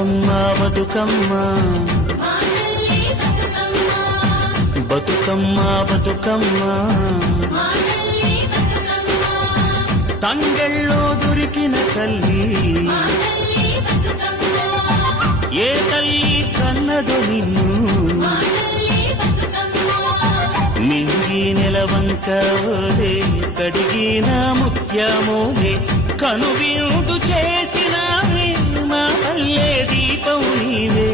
బతుకమ్మ బతుకమ్మ బతుకమ్మ బతుకమ్మ తంగెళ్ళో దొరికిన తల్లి ఏ తల్లి కన్నదో నిన్ను నింగి నెలవంక ఓలే కడిగిన ముత్యమోలే కనువిందు చేసినావే మా పల్లె దీపం నీవే